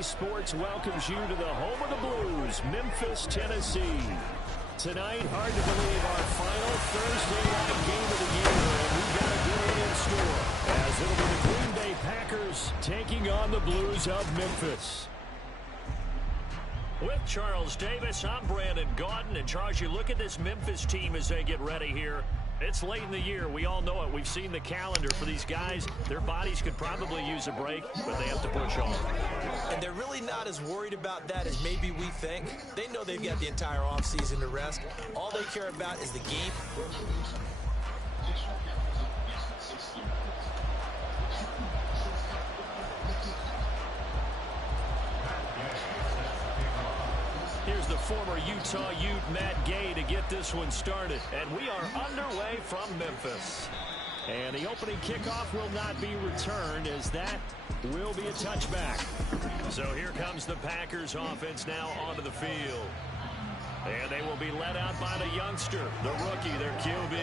CBS Sports welcomes you to the home of the Blues, Memphis, Tennessee. Tonight, hard to believe our final Thursday night game of the year, and we've got a good one in store, as it'll be the Green Bay Packers taking on the Blues of Memphis. With Charles Davis, I'm Brandon Gaudin. And Charles, you look at this Memphis team as they get ready here. It's late in the year. We all know it. We've seen the calendar for these guys. Their bodies could probably use a break, but they have to push on. And they're really not as worried about that as maybe we think. They know they've got the entire offseason to rest. All they care about is the game. Here's the former Utah Ute, Matt Gay, to get this one started. And we are underway from Memphis. And the opening kickoff will not be returned, as that will be a touchback. So here comes the Packers offense now onto the field. And they will be led out by the youngster, the rookie, their QB.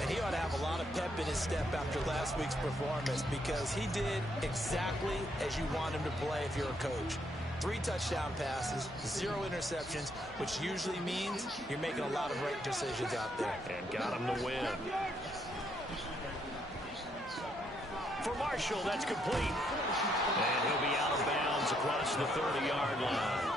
And he ought to have a lot of pep in his step after last week's performance, because he did exactly as you want him to play if you're a coach. 3 touchdown passes, 0 interceptions, which usually means you're making a lot of right decisions out there. And got him to win. For Marshall, that's complete. And he'll be out of bounds across the 30-yard line.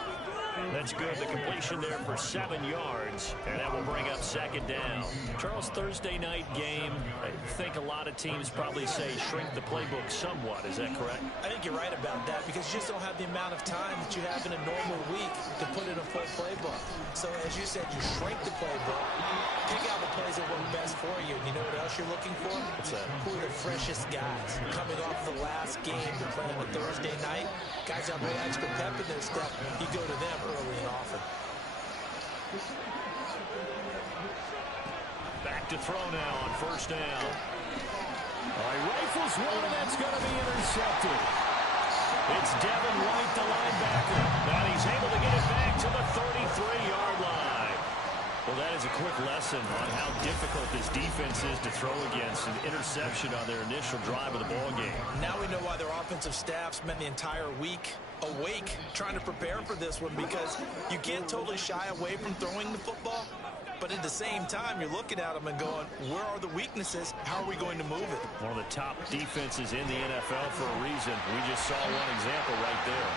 That's good. The completion there for 7 yards, and that will bring up second down. Charles, Thursday night game, I think a lot of teams probably say shrink the playbook somewhat. Is that correct? I think you're right about that, because you just don't have the amount of time that you have in a normal week to put in a full playbook. So as you said, you shrink the playbook, pick out the plays that work best for you. And you know what else you're looking for? What's that? Who are the freshest guys coming off the last game to play on a Thursday night? Guys have a little extra pep in their step. You go to them early and often. Back to throw now on first down. All right, rifles one, and that's going to be intercepted. It's Devin White, the linebacker. And he's able to get it back to the 33-yard line. Well, that is a quick lesson on how difficult this defense is to throw against. An interception on their initial drive of the ballgame. Now we know why their offensive staff spent the entire week awake trying to prepare for this one, because you can't totally shy away from throwing the football. But at the same time, you're looking at them and going, where are the weaknesses? How are we going to move it? One of the top defenses in the NFL for a reason. We just saw one example right there.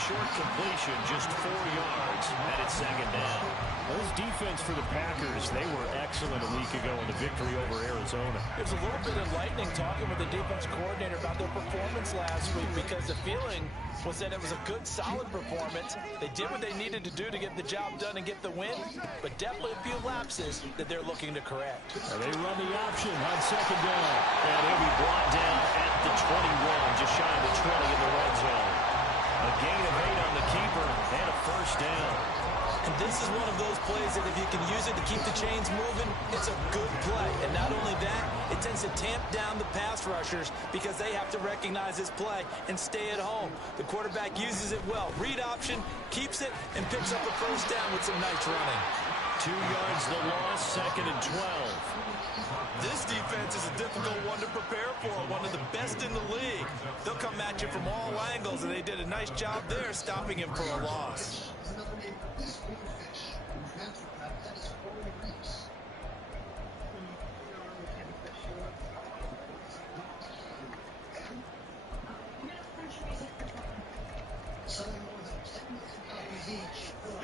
Short completion, just 4 yards, and it's second down. Those defense for the Packers, they were excellent a week ago in the victory over Arizona. It was a little bit enlightening talking with the defense coordinator about their performance last week, because the feeling was that it was a good, solid performance. They did what they needed to do to get the job done and get the win, but definitely a few lapses that they're looking to correct. And they run the option on second down. And he'll be brought down at the 21, just shy of the 20 in the red zone. A gain of 8 on the keeper and a first down. And this is one of those plays that if you can use it to keep the chains moving, it's a good play. And not only that, it tends to tamp down the pass rushers, because they have to recognize this play and stay at home. The quarterback uses it well. Read option, keeps it, and picks up a first down with some nice running. 2 yards the loss, second and 12. This defense is a difficult one to prepare for, one of the best in the league. They'll come at you from all angles, and they did a nice job there stopping him for a loss.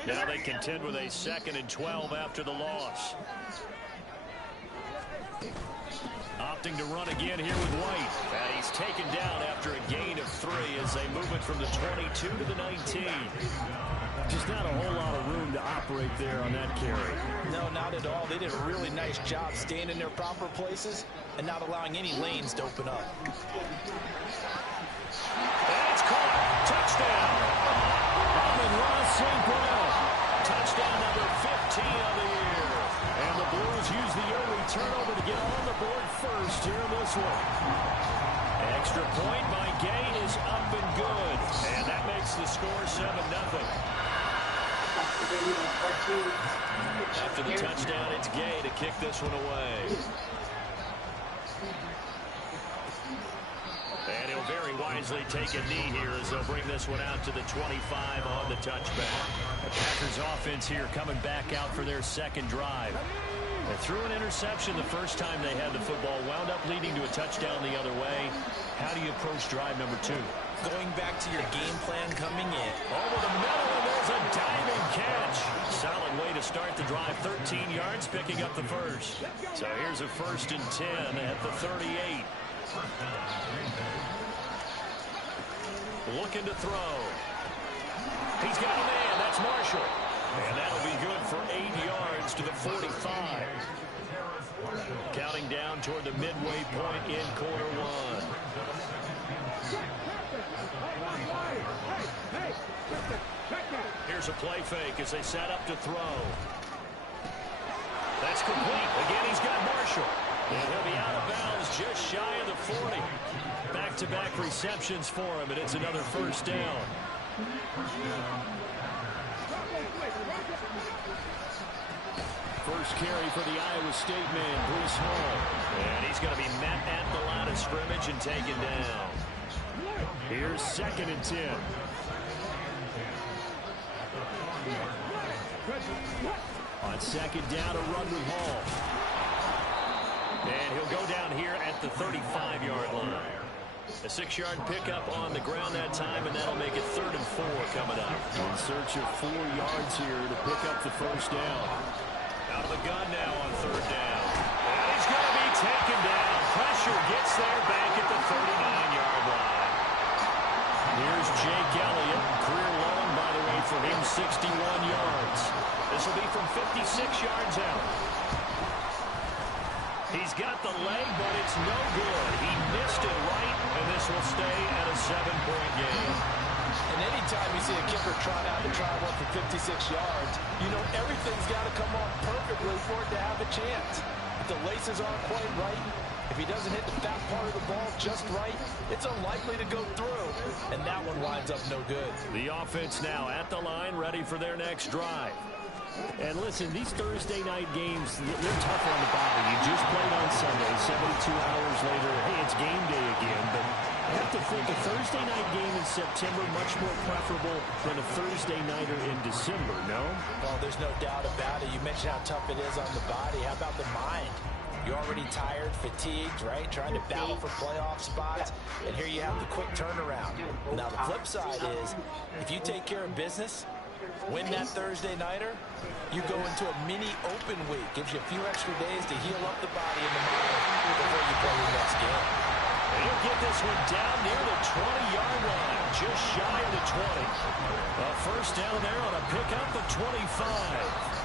Now they contend with a second and 12 after the loss. Opting to run again here with White. And he's taken down after a gain of 3 as they move it from the 22 to the 19. Just not a whole lot of room to operate there on that carry. No, not at all. They did a really nice job staying in their proper places and not allowing any lanes to open up. And it's caught. Touchdown. Amon-Ra St. Brown. Touchdown number 15 of the year. And the Blues use the early turnover to get on the board first here in this one. Extra point by Gay is up and good. And that makes the score 7-0. After the touchdown, it's Gay to kick this one away. And he'll very wisely Beasley take a knee here as they'll bring this one out to the 25 on the touchback. The Packers offense here coming back out for their second drive. They threw an interception the first time they had the football, wound up leading to a touchdown the other way. How do you approach drive number 2? Going back to your game plan coming in. Over the middle, and there's a diving catch. Solid way to start the drive. 13 yards, picking up the first. So here's a 1st and 10 at the 38. Looking to throw. He's got a man. That's Marshall. And that'll be good for 8 yards to the 45. Counting down toward the midway point in quarter 1. Here's a play fake as they set up to throw. That's complete. Again, he's got Marshall. And he'll be out of bounds just shy of the 40. Back-to-back receptions for him, and it's another 1st down. First carry for the Iowa State man, Breece Hall. And he's going to be met at the line of scrimmage and taken down. Here's 2nd and 10. On 2nd down, a run with Hall. And he'll go down here at the 35-yard line. A 6-yard pickup on the ground that time, and that'll make it 3rd and 4 coming up. In search of 4 yards here to pick up the 1st down. Out of the gun now on 3rd down. And he's going to be taken down. Pressure gets there back at the 39-yard line. Here's Jake Elliott. Career long, by the way, for him, 61 yards. This will be from 56 yards out. He's got the leg, but it's no good. He missed it right, and this will stay at a 7-point game. And anytime you see a kicker trot out and try one for 56 yards, you know everything's got to come off perfectly for it to have a chance. If the laces aren't quite right, if he doesn't hit the fat part of the ball just right, it's unlikely to go through. And that one winds up no good. The offense now at the line, ready for their next drive. And listen, these Thursday night games, they're tough on the body. You just played on Sunday, 72 hours later, hey, it's game day again. But I have to think a Thursday night game in September much more preferable than a Thursday nighter in December, no? Well, there's no doubt about it. You mentioned how tough it is on the body. How about the mind? You're already tired, fatigued, right? Trying to battle for playoff spots. And here you have the quick turnaround. Now, the flip side is, if you take care of business, win that Thursday nighter, you go into a mini open week. Gives you a few extra days to heal up the body and the mind before you play your next game. And he'll get this one down near the 20-yard line, just shy of the 20. A 1st down there on a pickup of 25.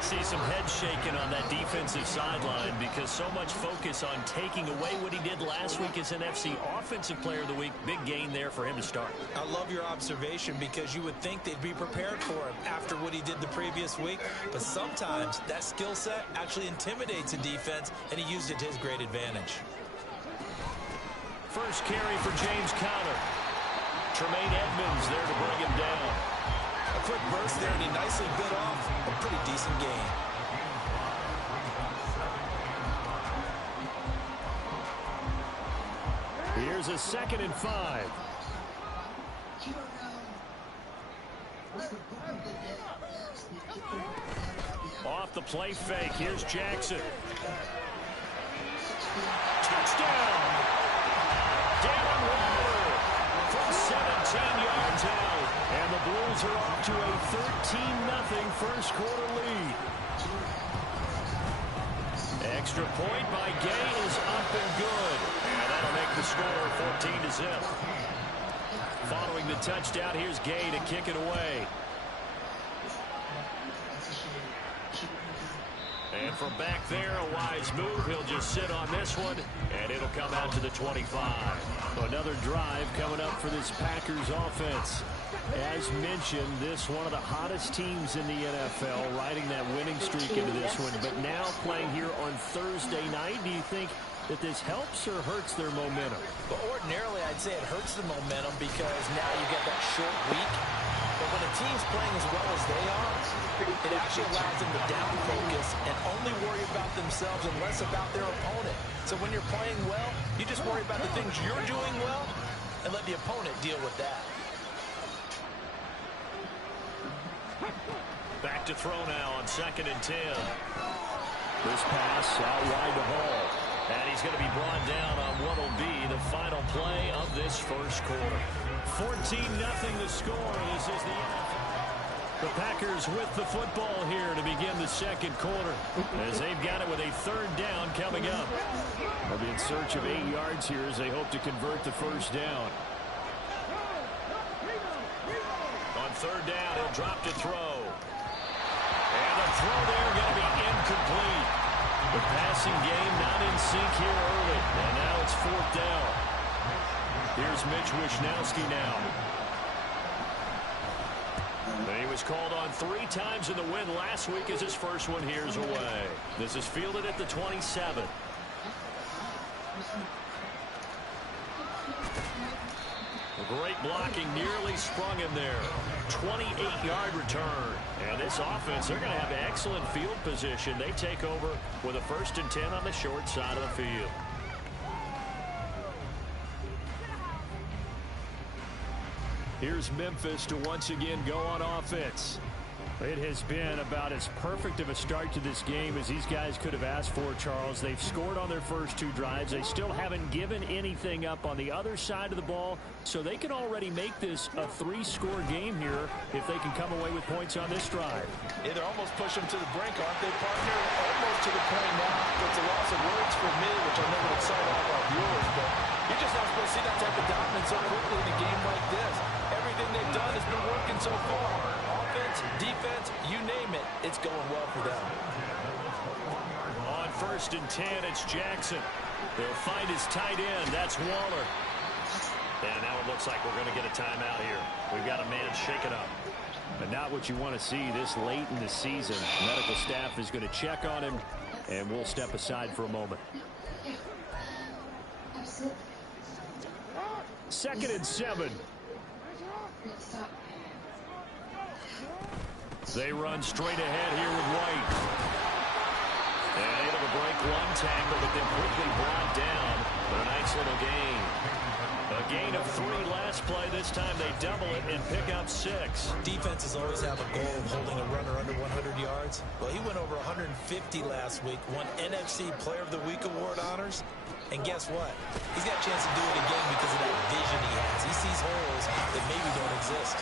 See some head shaking on that defensive sideline because so much focus on taking away what he did last week as NFC Offensive Player of the Week. Big gain there for him to start. I love your observation because you would think they'd be prepared for him after what he did the previous week. But sometimes that skill set actually intimidates a defense, and he used it to his great advantage. First carry for James Conner. Tremaine Edmonds there to bring him down. A quick burst there, and he nicely bit off a pretty decent gain. Here's a 2nd and 5. Off the play fake, here's Jackson. Touchdown! Darren Waller from 17 yards out. And the Blues are off to a 13-0 first quarter lead. Extra point by Gay is up and good. And that'll make the score 14-0. Following the touchdown, here's Gay to kick it away. And from back there, a wise move. He'll just sit on this one, and it'll come out to the 25. Another drive coming up for this Packers offense. As mentioned, this one of the hottest teams in the NFL, riding that winning streak into this one. But now playing here on Thursday night, do you think that this helps or hurts their momentum? But ordinarily, I'd say it hurts the momentum because now you get that short week. But when a team's playing as well as they are, it actually allows them to down focus and only worry about themselves and less about their opponent. So when you're playing well, you just worry about the things you're doing well, and let the opponent deal with that. Back to throw now on 2nd and 10. This pass out wide to Hall. And he's going to be brought down on what will be the final play of this first quarter. 14-0 the score. This is the Packers with the football here to begin the second quarter, as they've got it with a 3rd down coming up. They'll be in search of 8 yards here as they hope to convert the first down. On 3rd down, he'll drop to throw. And the throw there going to be incomplete. The passing game not in sync here early. And now it's 4th down. Here's Mitch Wishnowsky now. He was called on 3 times in the win last week as his first one here's away. This is fielded at the 27. Great blocking, nearly sprung him there. 28-yard return. And this offense, they're going to have excellent field position. They take over with a 1st and 10 on the short side of the field. Here's Memphis to once again go on offense. It has been about as perfect of a start to this game as these guys could have asked for, Charles. They've scored on their first 2 drives. They still haven't given anything up on the other side of the ball, so they can already make this a 3-score game here if they can come away with points on this drive. Yeah, they're almost pushing them to the brink, aren't they, partner? Almost to the point now. It's a loss of words for me, which I know would excite all of our viewers, but you're just not supposed to see that type of dominance so quickly in a game like this. Everything they've done has been working so far. Offense, defense, you name it, it's going well for them. On 1st and 10, it's Jackson. They'll find his tight end. That's Waller. And now it looks like we're going to get a timeout here. We've got a man shaken up. But not what you want to see this late in the season. Medical staff is going to check on him, and we'll step aside for a moment. 2nd and 7. They run straight ahead here with White. And able to break 1 tackle, but then quickly brought down for a nice little gain. A gain of 3 last play. This time they double it and pick up 6. Defenses always have a goal of holding a runner under 100 yards. Well, he went over 150 last week, won NFC Player of the Week award honors. And guess what? He's got a chance to do it again because of that vision he has. He sees holes that maybe don't exist.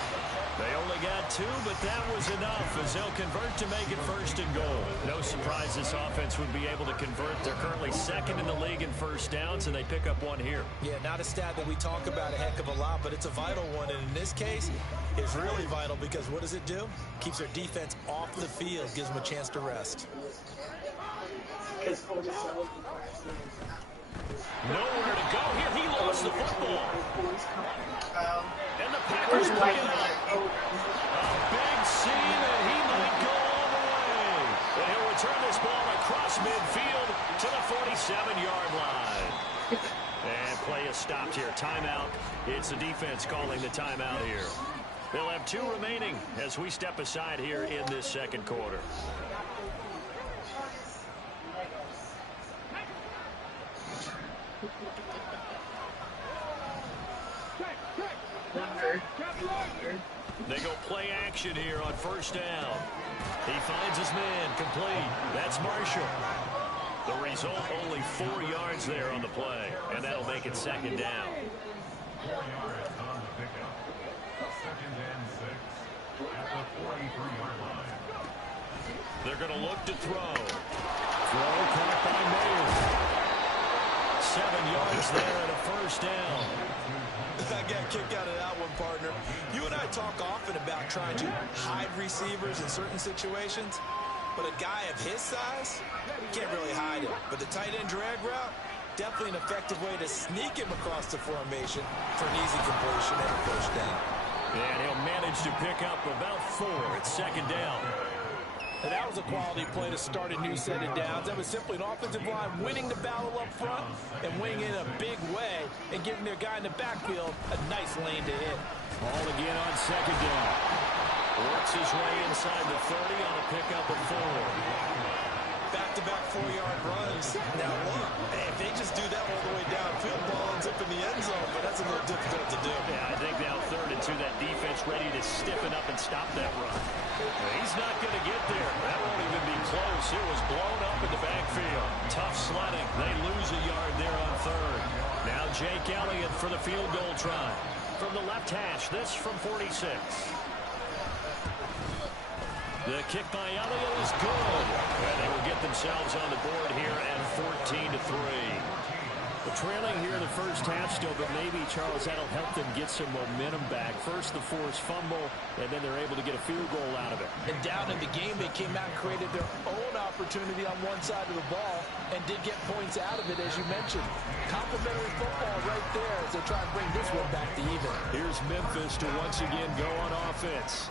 They only got 2, but that was enough as they'll convert to make it 1st and goal. No surprise this offense would be able to convert. They're currently 2nd in the league in first downs, and they pick up 1 here. Yeah, not a stat that we talk about a heck of a lot, but it's a vital one. And in this case, it's really vital because what does it do? Keeps their defense off the field, gives them a chance to rest. Nowhere to go here. He lost the football. And the Packers pick it up. A big seam, and he might go all the way. And he'll return this ball across midfield to the 47-yard line. And play is stopped here. Timeout. It's the defense calling the timeout here. They'll have 2 remaining as we step aside here in this second quarter. They go play action here on 1st down. He finds his man complete. That's Marshall. The result, only 4 yards there on the play, and that'll make it 2nd down. 4 yards on the pickup. 2nd and 6 at the 43-yard line. They're going to look to throw. Throw caught by Mayer. 7 yards there and a 1st down. I got a kick out of that one, partner. You and I talk often about trying to hide receivers in certain situations, but a guy of his size, you can't really hide him. But the tight end drag route, definitely an effective way to sneak him across the formation for an easy completion and a 1st down. And he'll manage to pick up about 4 at 2nd down. And that was a quality play to start a new set of downs. That was simply an offensive line winning the battle up front and winning in a big way and giving their guy in the backfield a nice lane to hit. Ball again on 2nd down. Works his way inside the 30 on a pickup of 4. Back-to-back 4-yard runs. Now, look, if they just do that all the way downfield, ball ends up in the end zone, but that's a little difficult to do. Yeah, I think now 3rd and 2, that defense ready to stiffen up and stop that run. He's not going to get there. That won't even be close. It was blown up in the backfield. Tough sledding. They lose a yard there on 3rd. Now Jake Elliott for the field goal try. From the left hash, this from 46. The kick by Elliott is good. And they will get themselves on the board here at 14-3. Well, trailing here in the first half still, but maybe, Charles, that'll help them get some momentum back. First, the forced fumble, and then they're able to get a field goal out of it. And down in the game, they came out and created their own opportunity on one side of the ball and did get points out of it, as you mentioned. Complimentary football right there as they try and bring this one back to even. Here's Memphis to once again go on offense.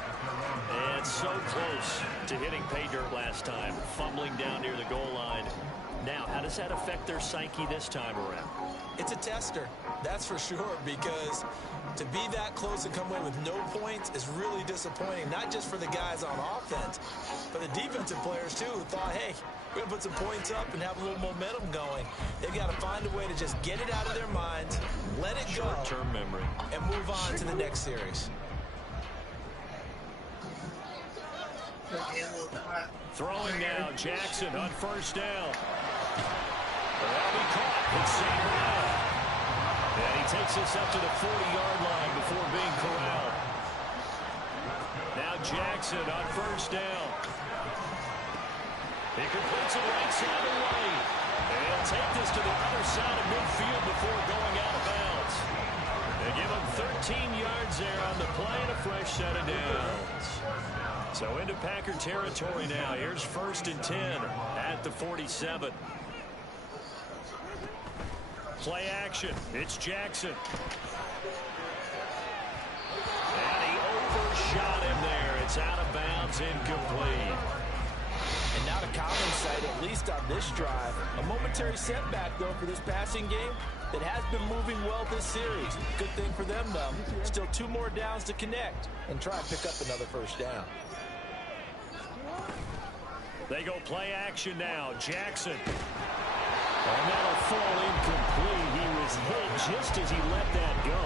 And so close to hitting pay dirt last time, fumbling down near the goal line. Now, how does that affect their psyche this time around? It's a tester, that's for sure, because to be that close and come away with no points is really disappointing, not just for the guys on offense, but the defensive players, too, who thought, hey, we're going to put some points up and have a little momentum going. They've got to find a way to just get it out of their minds, let it go, short-term memory, and move on to the next series. Throwing now, Jackson on 1st down. That'll be caught. It's St. Brown. And he takes us up to the 40-yard line before being corralled. Now Jackson on 1st down. He completes it right side of right. And he'll take this to the other side of midfield before going out of bounds. They give him 13 yards there on the play and a fresh set of downs. So into Packer territory now. Here's 1st and 10 at the 47. Play action. It's Jackson. And he overshot him there. It's out of bounds, incomplete. And not a common sight, at least on this drive. A momentary setback, though, for this passing game that has been moving well this series. Good thing for them, though. Still 2 more downs to connect and try and pick up another 1st down. They go play action now. Jackson. And that'll fall incomplete. He was hit just as he let that go.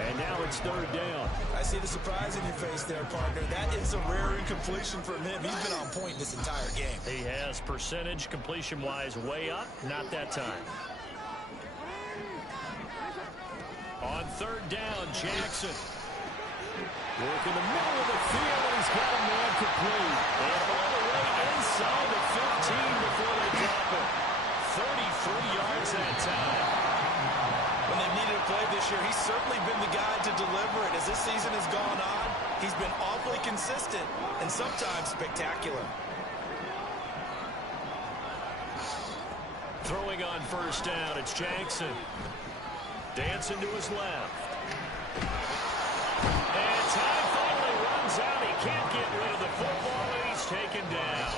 And now it's 3rd down. I see the surprise in your face there, partner. That is a rare incompletion from him. He's been on point this entire game. He has percentage completion-wise way up. Not that time. On 3rd down, Jackson. Work in the middle of the field, and he's got a man complete. And all the way inside the 15 before they drop it. 33 yards that time. When they've needed a play this year, he's certainly been the guy to deliver it. As this season has gone on, he's been awfully consistent and sometimes spectacular. Throwing on 1st down, it's Jackson. Dancing to his left. And time finally runs out. He can't get rid of the football, and he's taken down.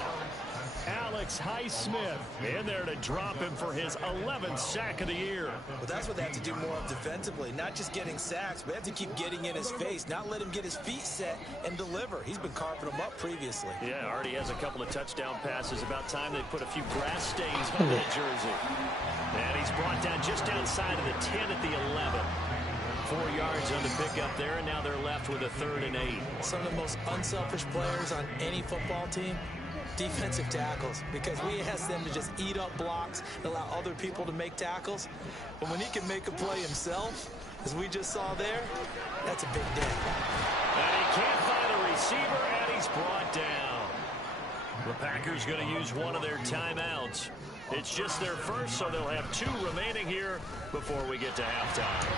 Alex Highsmith in there to drop him for his 11th sack of the year. Well, that's what they have to do more of defensively. Not just getting sacks, but they have to keep getting in his face. Not let him get his feet set and deliver. He's been carving them up previously. Yeah, already has a couple of touchdown passes. About time they put a few grass stains on that jersey. And he's brought down just outside of the 10 at the 11. 4 yards on the pickup there, and now they're left with a 3rd and 8. Some of the most unselfish players on any football team, defensive tackles, because we ask them to just eat up blocks and allow other people to make tackles. But when he can make a play himself, as we just saw there, that's a big day. And he can't find a receiver, and he's brought down. The Packers going to use one of their timeouts. It's just their first, so they'll have 2 remaining here before we get to halftime.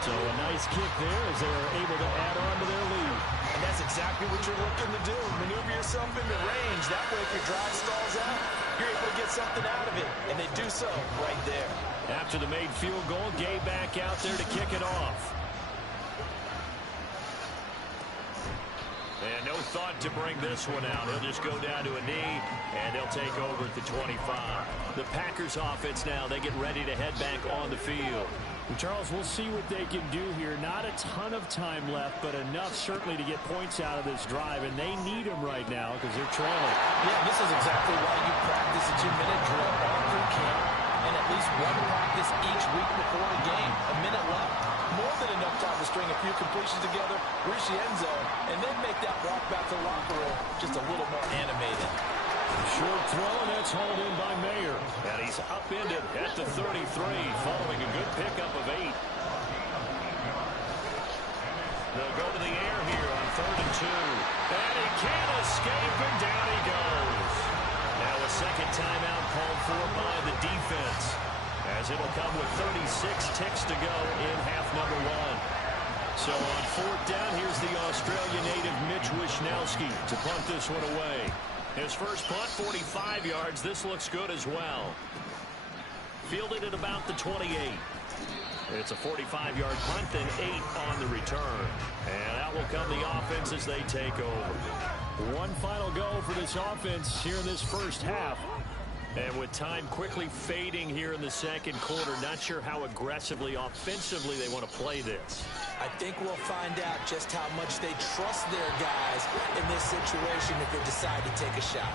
So a nice kick there as they're able to add on to their lead. And that's exactly what you're looking to do. Maneuver yourself into range. That way, if your drive stalls out, you're able to get something out of it. And they do so right there. After the made field goal, Gay back out there to kick it off. And no thought to bring this one out. He'll just go down to a knee, and they'll take over at the 25. The Packers offense now, they get ready to head back on the field. Charles, we'll see what they can do here. Not a ton of time left, but enough certainly to get points out of this drive, and they need them right now because they're trailing. Yeah, this is exactly why you practice a 2-minute drill all through camp and at least one practice each week before a game. A minute left, more than enough time to string a few completions together, reach the end zone, and then make that walk back to the locker room just a little more animated. Short throw, and that's hauled in by Mayer. And he's upended at the 33, following a good pickup of 8. They'll go to the air here on 3rd and 2. And he can't escape, and down he goes. Now a second timeout called for by the defense, as it'll come with 36 ticks to go in half number 1. So on 4th down, here's the Australia native Mitch Wishnowsky to punt this one away. His first punt, 45 yards. This looks good as well. Fielded at about the 28. It's a 45-yard punt, then 8 on the return. And out will come the offense as they take over. One final go for this offense here in this first half. And with time quickly fading here in the second quarter, not sure how aggressively, offensively they want to play this. I think we'll find out just how much they trust their guys in this situation if they decide to take a shot.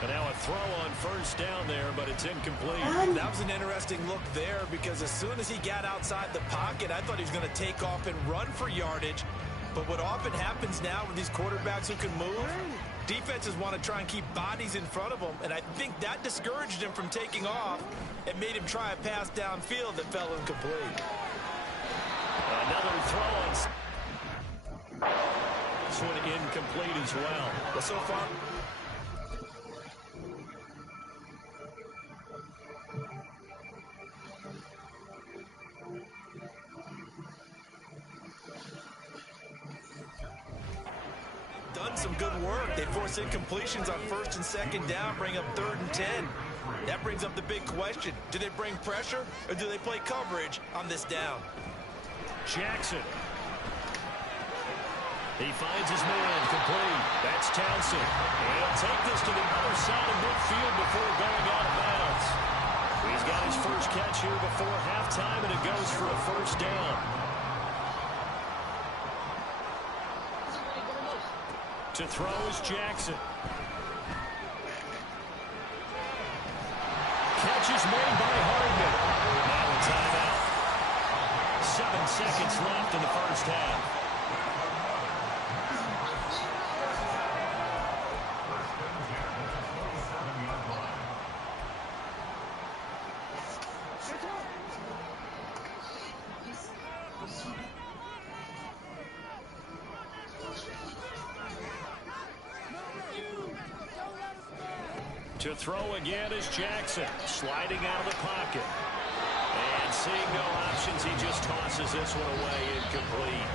And now a throw on 1st down there, but it's incomplete. That was an interesting look there because as soon as he got outside the pocket, I thought he was going to take off and run for yardage. But what often happens now with these quarterbacks who can move, defenses want to try and keep bodies in front of them, and I think that discouraged him from taking off and made him try a pass downfield that fell incomplete. Another throw on. This one incomplete as well. But so far, done some good work. They force incompletions on 1st and 2nd down, bring up 3rd and 10. That brings up the big question. Do they bring pressure or do they play coverage on this down? Jackson. He finds his man complete. That's Townsend. And he'll take this to the other side of midfield before going out of bounds. He's got his first catch here before halftime, and it goes for a 1st down. To throw is Jackson. Catch is made by Hardman. Now a timeout. 7 seconds left in the first half. To throw again is Jackson, sliding out of the pocket. And seeing no options, he just tosses this one away, incomplete.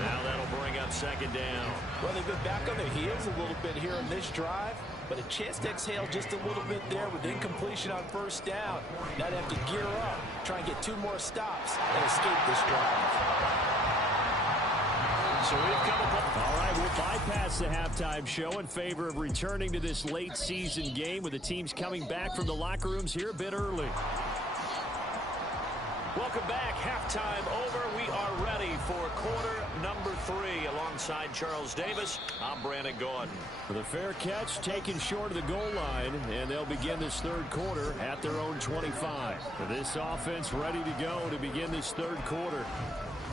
Now that'll bring up 2nd down. Well, they've been back on their heels a little bit here in this drive, but a chance to exhale just a little bit there with incompletion on 1st down. Now they have to gear up, try and get 2 more stops and escape this drive. So we've come up. All right, we'll bypass the halftime show in favor of returning to this late season game with the teams coming back from the locker rooms here a bit early. Welcome back. Halftime over. We are ready for quarter number 3. Alongside Charles Davis, I'm Brandon Gordon. For the fair catch taken short of the goal line, and they'll begin this 3rd quarter at their own 25. This offense ready to go to begin this 3rd quarter.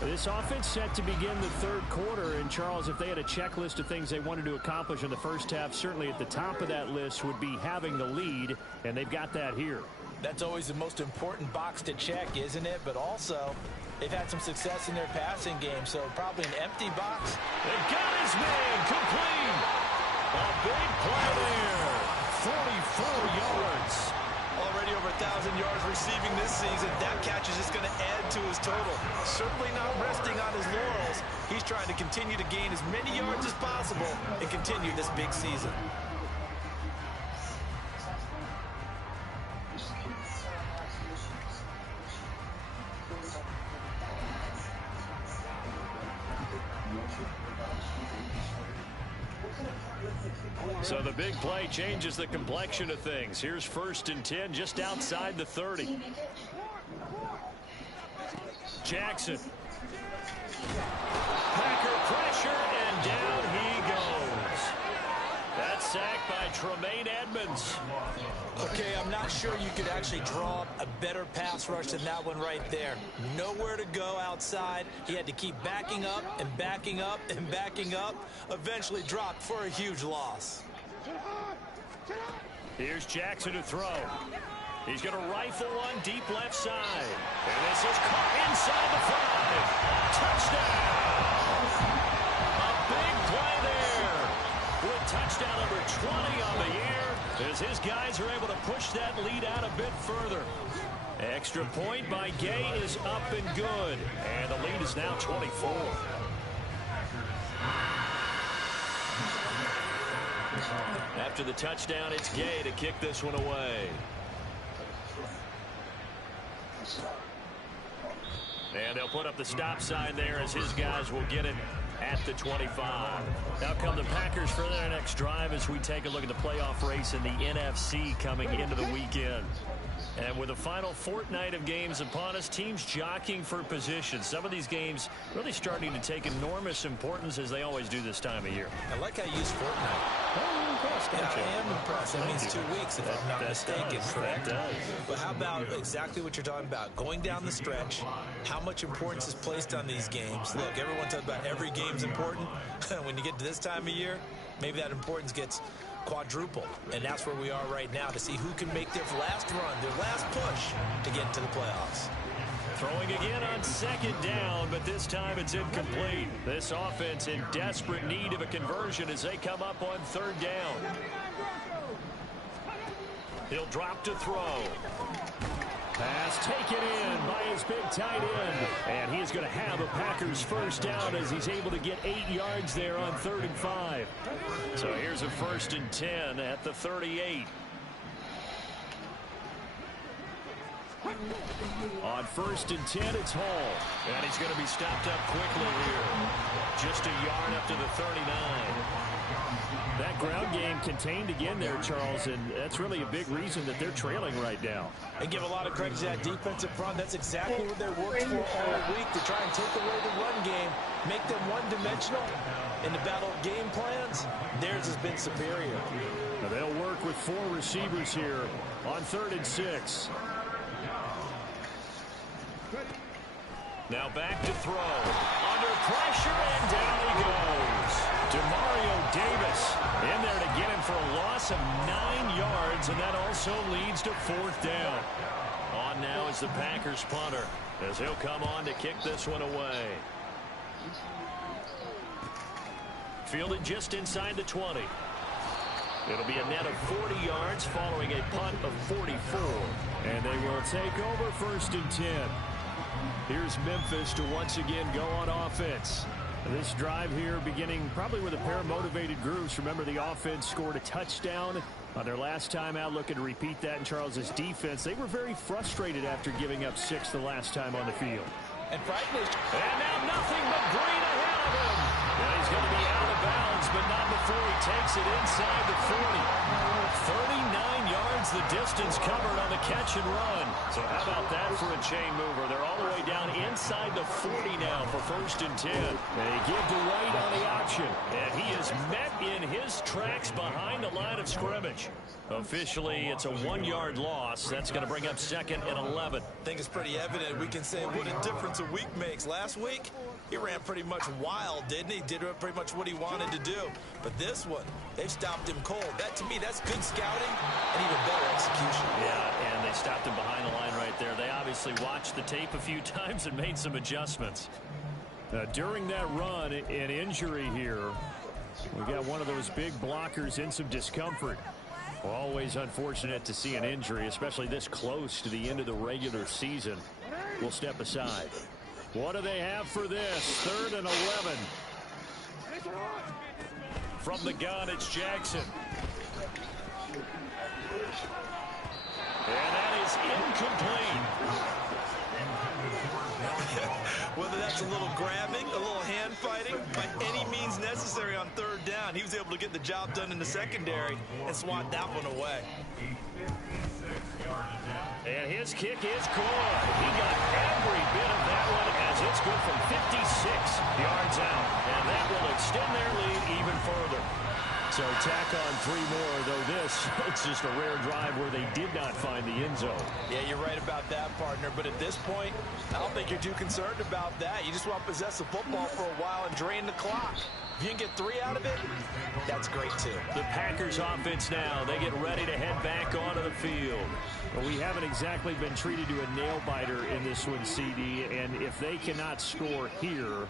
This offense set to begin the 3rd quarter, and Charles, if they had a checklist of things they wanted to accomplish in the first half, certainly at the top of that list would be having the lead, and they've got that here. That's always the most important box to check, isn't it? But also, they've had some success in their passing game, so probably an empty box. They got his man complete. A big play there. 44 yards. Already over 1,000 yards receiving this season. That catch is just going to add to his total. Certainly not resting on his laurels. He's trying to continue to gain as many yards as possible and continue this big season. So the big play changes the complexion of things. Here's 1st and 10 just outside the 30. Jackson. Packer pressure, and down he goes. That's sacked by Tremaine Edmonds. Okay, I'm not sure you could actually draw a better pass rush than that one right there. Nowhere to go outside. He had to keep backing up and backing up and backing up. Eventually dropped for a huge loss. Here's Jackson to throw. He's going to rifle one deep left side. And this is caught inside the 5. Touchdown! A big play there. With touchdown number 20 on the year, as his guys are able to push that lead out a bit further. Extra point by Gay is up and good. And the lead is now 24. After the touchdown, it's Gay to kick this one away. And they'll put up the stop sign there as his guys will get it at the 25. Now come the Packers for their next drive as we take a look at the playoff race in the NFC coming into the weekend. And with the final fortnight of games upon us, teams jockeying for position. Some of these games really starting to take enormous importance as they always do this time of year. I like how you use fortnight. Oh, you're impressed, Yeah, aren't you? I am impressed. That means 2 weeks, if I'm not mistaken, correct? That does. But how about exactly what you're talking about? Going down the stretch, how much importance is placed on these games? Look, everyone talks about every game's important. When you get to this time of year, maybe that importance gets quadruple. And that's where we are right now, to see who can make their last run, their last push to get into the playoffs. Throwing again on second down, but this time it's incomplete. This offense in desperate need of a conversion as they come up on third down. He'll drop to throw. Pass taken in by his big tight end. And he is going to have a Packers first down as he's able to get 8 yards there on 3rd and 5. So here's a 1st and 10 at the 38. On 1st and 10, it's Hall. And he's going to be stopped up quickly here. Just a yard up to the 39. That ground game contained again there, Charles, and that's really a big reason that they're trailing right now. I give a lot of credit to that defensive front. That's exactly what they worked for all week, to try and take away the run game, make them one-dimensional. In the battle of game plans, theirs has been superior. Now they'll work with 4 receivers here on 3rd and 6. Now back to throw. Under pressure, and down he goes. Demario Davis in there to get him for a loss of 9 yards, and that also leads to 4th down. On now is the Packers punter, as he'll come on to kick this one away. Fielded just inside the 20. It'll be a net of 40 yards following a punt of 44. And they will take over 1st and 10. Here's Memphis to once again go on offense. This drive here beginning probably with a pair of motivated groups. Remember, the offense scored a touchdown on their last time out. Looking to repeat that in Charles's defense. They were very frustrated after giving up 6 the last time on the field. And frankly, and now nothing but green ahead of him. And he's going to be out of bounds, but not before he takes it inside the 40. 39 yards the distance covered on the catch and run. So how about that for a chain mover? They're all the way down inside the 40 now for 1st and 10. They give to White on the option, and he is met in his tracks behind the line of scrimmage. Officially, it's a 1-yard loss. That's going to bring up 2nd and 11. I think it's pretty evident. We can say what a difference a week makes. Last week, he ran pretty much wild, didn't he? Did pretty much what he wanted to do. But this one, they've stopped him cold. That, to me, that's good scouting and even better execution. Yeah, and they stopped him behind the line right there. They obviously watched the tape a few times and made some adjustments. During that run, an injury here. We got one of those big blockers in some discomfort. Well, always unfortunate to see an injury, especially this close to the end of the regular season. We'll step aside. What do they have for this? 3rd and 11. From the gun, it's Jackson. And that is incomplete. Whether that's a little grabbing, a little hand fighting, by any means necessary on 3rd down, he was able to get the job done in the secondary and swat that one away. And his kick is good. He got every bit of that one yards. It's good from 56 yards out. And that will extend their lead even further. So tack on 3 more, though it's just a rare drive where they did not find the end zone. Yeah, you're right about that, partner. But at this point, I don't think you're too concerned about that. You just want to possess the football for a while and drain the clock. If you can get 3 out of it, that's great, too. The Packers offense now. They get ready to head back onto the field. Well, we haven't exactly been treated to a nail-biter in this one, CD. And if they cannot score here,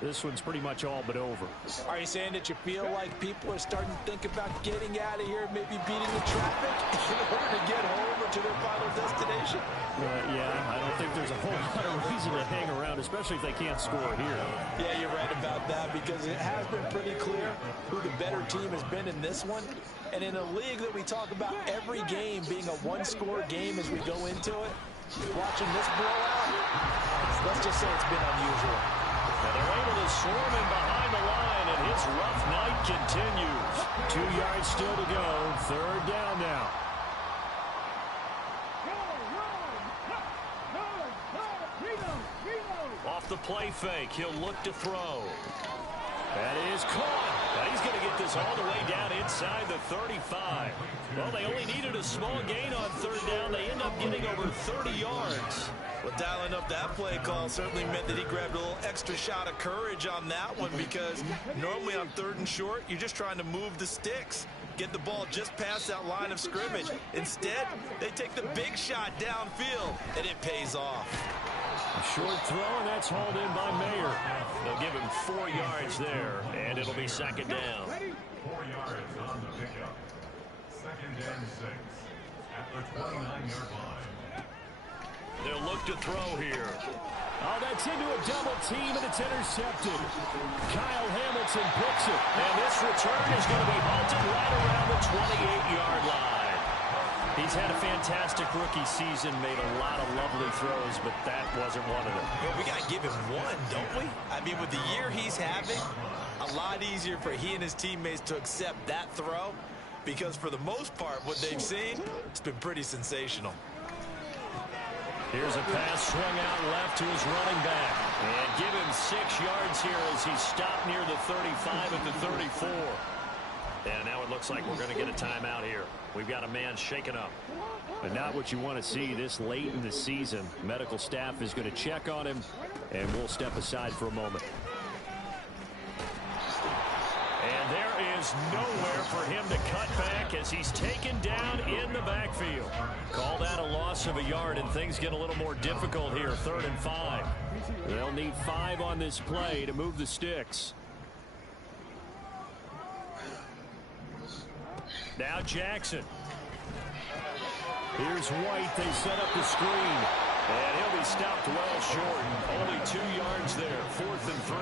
this one's pretty much all but over. Are you saying that you feel like people are starting to think about getting out of here, maybe beating the traffic in order to get home or to their final destination? Yeah, I don't think there's a whole lot of reason to hang around, especially if they can't score here. Yeah, you're right about that, because it has been pretty clear who the better team has been in this one. And in a league that we talk about every game being a one-score game as we go into it, watching this blowout, let's just say it's been unusual. And they're able to swarm him behind the line, and his rough night continues. 2 yards still to go. 3rd down now. Off the play fake, he'll look to throw. That is caught. Now he's going to get this all the way down inside the 35. Well, they only needed a small gain on 3rd down. They end up getting over 30 yards. Well, dialing up that play call certainly meant that he grabbed a little extra shot of courage on that one, because normally on 3rd and short, you're just trying to move the sticks, get the ball just past that line of scrimmage. Instead, they take the big shot downfield, and it pays off. A short throw, and that's hauled in by Mayer. They'll give him 4 yards there, and it'll be 2nd down. 4 yards on the pickup. 2nd and 6 at the 29-yard line. They'll look to throw here. Oh, that's into a double team, and it's intercepted. Kyle Hamilton picks it. And this return is going to be halted right around the 28-yard line. He's had a fantastic rookie season, made a lot of lovely throws, but that wasn't one of them. Well, we got to give him one, don't we? I mean, with the year he's having, a lot easier for he and his teammates to accept that throw, because for the most part, what they've seen, it's been pretty sensational. Here's a pass swung out left to his running back. And give him 6 yards here as he stopped near the 35 at the 34. And now it looks like we're going to get a timeout here. We've got a man shaken up. And not what you want to see this late in the season. Medical staff is going to check on him, and we'll step aside for a moment. And there is nowhere for him to cut back as he's taken down in the backfield. Call that a loss of a yard, and things get a little more difficult here. 3rd and 5. They'll need 5 on this play to move the sticks. Now Jackson. Here's White. They set up the screen. And he'll be stopped well short. Only 2 yards there. 4th and 3.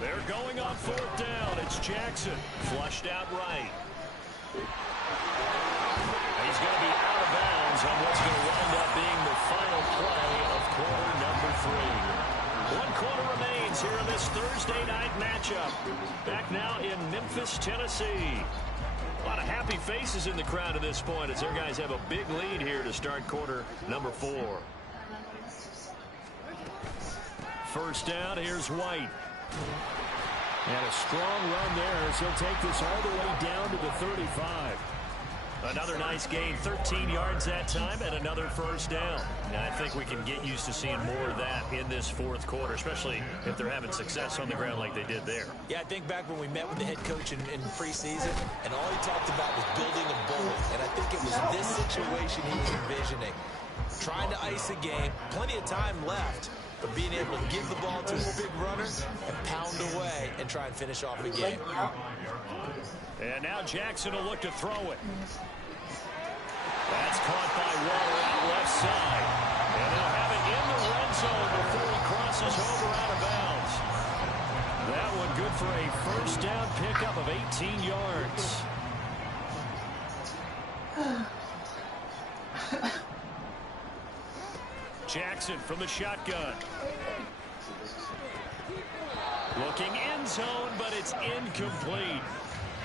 They're going on 4th down. It's Jackson. Flushed out right. He's going to be out of bounds on what's going to wind up being the final play of quarter number 3. 1 quarter remains here in this Thursday night matchup. Back now in Memphis, Tennessee. A lot of happy faces in the crowd at this point as their guys have a big lead here to start quarter number 4. 1st down, here's White. And a strong run there as he'll take this all the way down to the 35. Another nice gain, 13 yards that time, and another 1st down. Now, I think we can get used to seeing more of that in this 4th quarter, especially if they're having success on the ground like they did there. Yeah, I think back when we met with the head coach in preseason, and all he talked about was building a bully. And I think it was this situation he was envisioning. Trying to ice a game, plenty of time left, but being able to give the ball to his big runner and pound away and try and finish off the game. And now Jackson will look to throw it. That's caught by Waller out left side. And they'll have it in the red zone before he crosses over out of bounds. That one good for a 1st down pickup of 18 yards. Jackson from the shotgun. Looking end zone, but it's incomplete.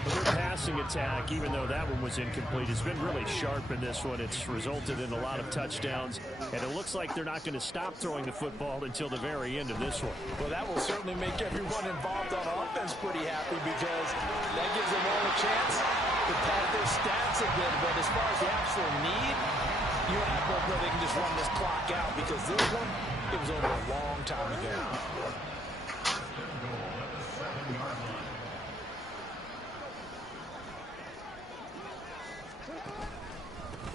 Their passing attack, even though that one was incomplete, has been really sharp in this one. It's resulted in a lot of touchdowns, and it looks like they're not going to stop throwing the football until the very end of this one. Well, that will certainly make everyone involved on offense pretty happy because that gives them all a chance to pad their stats a bit. But as far as the actual need, you and I both know they can just run this clock out because this one, it was over a long time ago.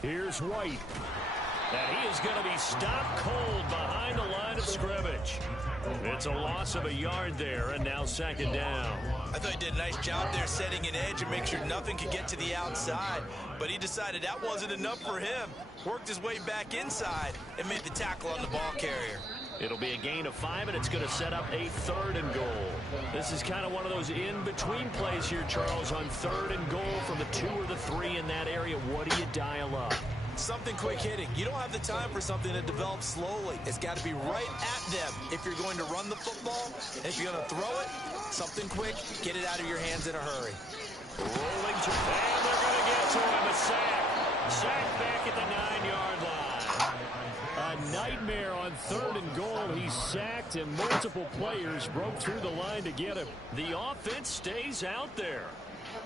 Here's White. And he is going to be stopped cold behind the line of scrimmage. It's a loss of a yard there, and now second down. I thought he did a nice job there setting an edge and make sure nothing could get to the outside. But he decided that wasn't enough for him. Worked his way back inside and made the tackle on the ball carrier. It'll be a gain of 5, and it's going to set up a 3rd and goal. This is kind of one of those in-between plays here, Charles, on 3rd and goal from the 2 or the 3 in that area. What do you dial up? Something quick hitting. You don't have the time for something that develops slowly. It's got to be right at them if you're going to run the football. And if you're going to throw it, something quick, get it out of your hands in a hurry. Rolling to, and they're going to get to him. A sack. Sack back at the 9-yard line. A nightmare on 3rd and goal. He's sacked, and multiple players broke through the line to get him. The offense stays out there.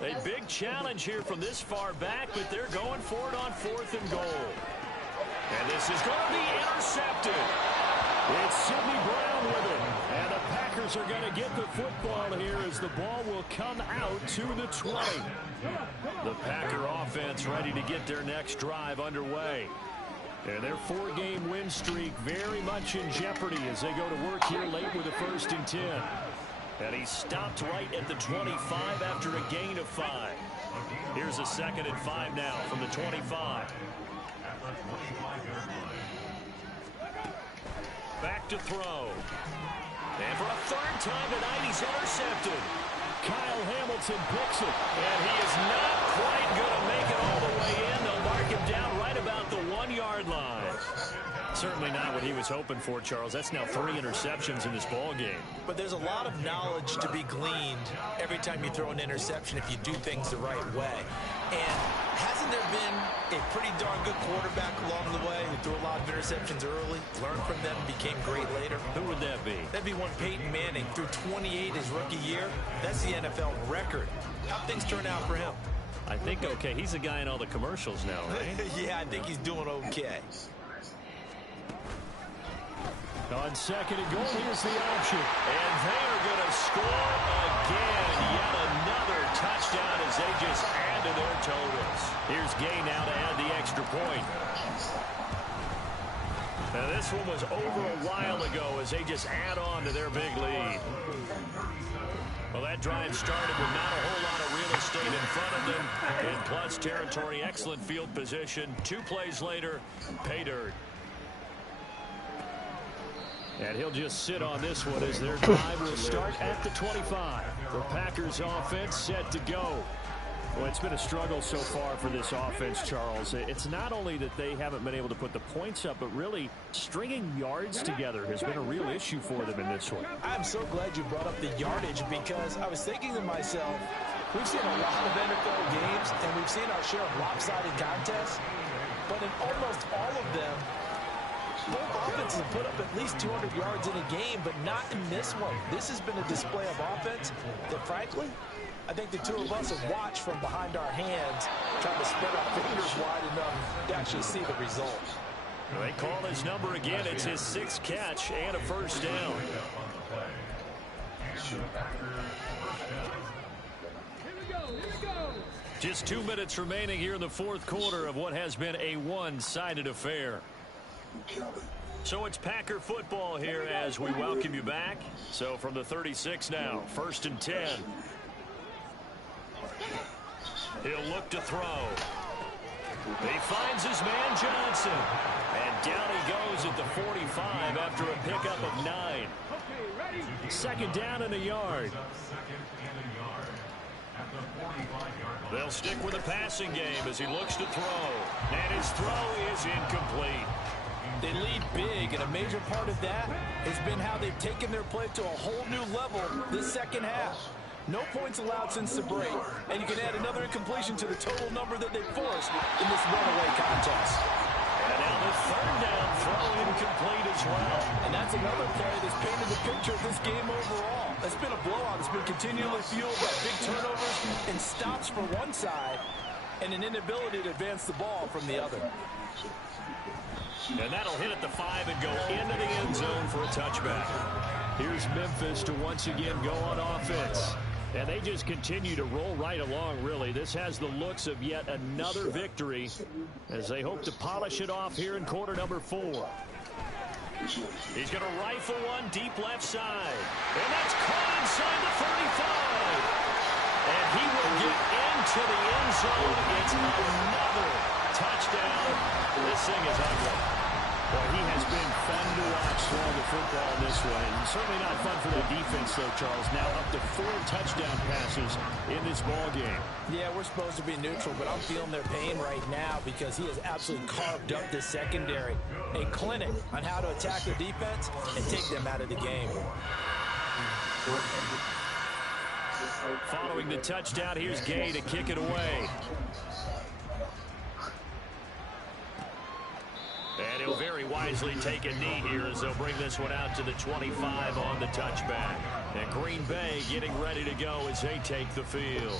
A big challenge here from this far back, but they're going for it on 4th and goal. And this is going to be intercepted. It's Sidney Brown with it. And the Packers are going to get the football here as the ball will come out to the 20. The Packer offense ready to get their next drive underway. And their 4-game win streak very much in jeopardy as they go to work here late with a 1st and 10. And he stopped right at the 25 after a gain of 5. Here's a 2nd and 5 now from the 25. Back to throw. And for a 3rd time tonight, he's intercepted. Kyle Hamilton picks it. And he is not quite going to make it all the way in. They'll mark him down right about the 1-yard line. Certainly not what he was hoping for, Charles. That's now 3 interceptions in this ball game. But there's a lot of knowledge to be gleaned every time you throw an interception if you do things the right way. And hasn't there been a pretty darn good quarterback along the way who threw a lot of interceptions early, learned from them, became great later? Who would that be? That'd be one Peyton Manning, threw 28 his rookie year. That's the NFL record. How'd things turn out for him? I think okay. He's a guy in all the commercials now, right? Yeah, I think he's doing okay. On 2nd and goal, here's the option. And they are going to score again. Yet another touchdown as they just add to their totals. Here's Gay now to add the extra point. Now this one was over a while ago as they just add on to their big lead. Well, that drive started with not a whole lot of real estate in front of them. And plus territory, excellent field position. 2 plays later, pay dirt. And he'll just sit on this one as their drive will start at the 25. The Packers offense set to go. Well, it's been a struggle so far for this offense, Charles. It's not only that they haven't been able to put the points up, but really stringing yards together has been a real issue for them in this one. I'm so glad you brought up the yardage because I was thinking to myself, we've seen a lot of NFL games and we've seen our share of lopsided contests, but in almost all of them, both offenses have put up at least 200 yards in a game, but not in this one. This has been a display of offense that, frankly, I think the 2 of us have watched from behind our hands, trying to spread our fingers wide enough to actually see the result. They call his number again. It's his 6th catch and a 1st down. Just 2 minutes remaining here in the 4th quarter of what has been a one-sided affair. So it's Packer football here as we welcome you back. So from the 36 now, 1st and 10. He'll look to throw. He finds his man Johnson. And down he goes at the 45 after a pickup of 9. 2nd down and a yard. They'll stick with the passing game as he looks to throw. And his throw is incomplete. They lead big, and a major part of that has been how they've taken their play to a whole new level this second half. No points allowed since the break, and you can add another incompletion to the total number that they forced in this runaway contest. And now the third down throw incomplete as well. And that's another play that's painted the picture of this game overall. It's been a blowout. It's been continually fueled by big turnovers and stops for one side and an inability to advance the ball from the other. And that'll hit at the 5 and go into the end zone for a touchback. Here's Memphis to once again go on offense. And they just continue to roll right along, really. This has the looks of yet another victory as they hope to polish it off here in quarter number 4. He's going to rifle one deep left side. And that's caught inside the 35. And he will get into the end zone. It's another touchdown. This thing is ugly. Well, he has been fun to watch throwing the football this way. And certainly not fun for the defense, though, Charles. Now up to 4 touchdown passes in this ball game. Yeah, we're supposed to be neutral, but I'm feeling their pain right now because he has absolutely carved up the secondary. A clinic on how to attack the defense and take them out of the game. Following the touchdown, here's Gay to kick it away. And he'll very wisely take a knee here as they'll bring this one out to the 25 on the touchback. And Green Bay getting ready to go as they take the field.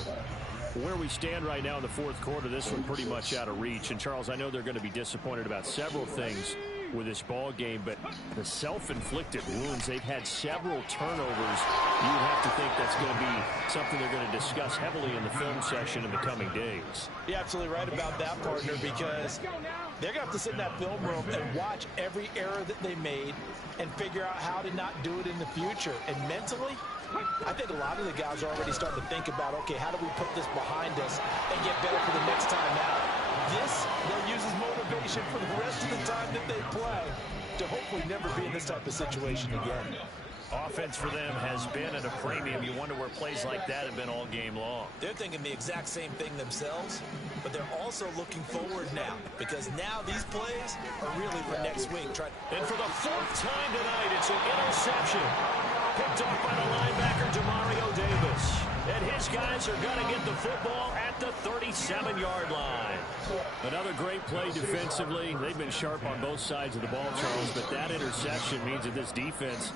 Where we stand right now in the fourth quarter, this one pretty much out of reach. And, Charles, I know they're going to be disappointed about several things with this ball game, but the self-inflicted wounds, they've had several turnovers. You would have to think that's going to be something they're going to discuss heavily in the film session in the coming days. You're absolutely right about that, partner, because they're going to have to sit in that film room and watch every error that they made and figure out how to not do it in the future. And mentally, I think a lot of the guys are already starting to think about, okay, how do we put this behind us and get better for the next time out? This, they'll use as motivation for the rest of the time that they play to hopefully never be in this type of situation again. Offense for them has been at a premium. You wonder where plays like that have been all game long. They're thinking the exact same thing themselves, but they're also looking forward now because now these plays are really for next week. And for the 4th time tonight, it's an interception. Picked off by the linebacker, Demario Davis. And his guys are going to get the football at the 37-yard line. Another great play defensively. They've been sharp on both sides of the ball, Charles, but that interception means that this defense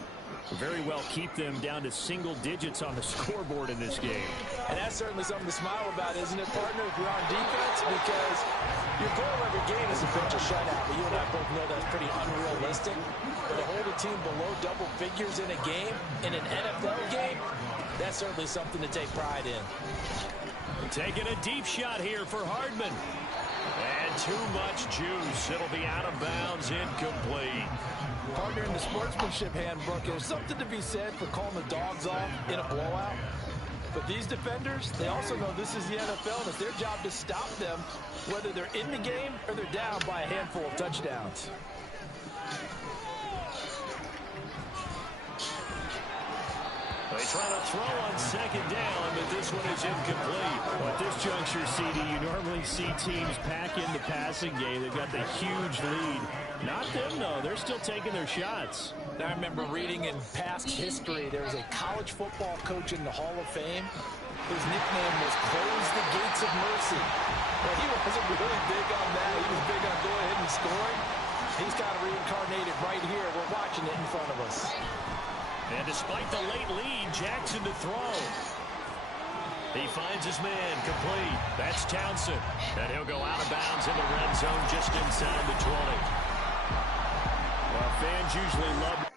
will very well keep them down to single digits on the scoreboard in this game. And that's certainly something to smile about, isn't it, partner, if you're on defense? Because your goal every game is to finish a shutout, but you and I both know that's pretty unrealistic. But to hold a team below double figures in a game, in an NFL game, that's certainly something to take pride in. Taking a deep shot here for Hardman. And too much juice. It'll be out of bounds, incomplete. Partner, in the sportsmanship handbook, there's something to be said for calling the dogs off in a blowout. But these defenders, they also know this is the NFL, and it's their job to stop them, whether they're in the game or they're down by a handful of touchdowns. They try to throw on 2nd down, but this one is incomplete. Well, at this juncture, CD, you normally see teams pack in the passing game. They've got the huge lead. Not them, though. They're still taking their shots. Now, I remember reading in past history, there was a college football coach in the Hall of Fame whose nickname was Close the Gates of Mercy. Well, he wasn't really big on that. He was big on going ahead and scoring. He's kind of reincarnated right here. We're watching it in front of us. And despite the late lead, Jackson to throw. He finds his man complete. That's Townsend. And he'll go out of bounds in the red zone just inside the 20. Well, fans usually love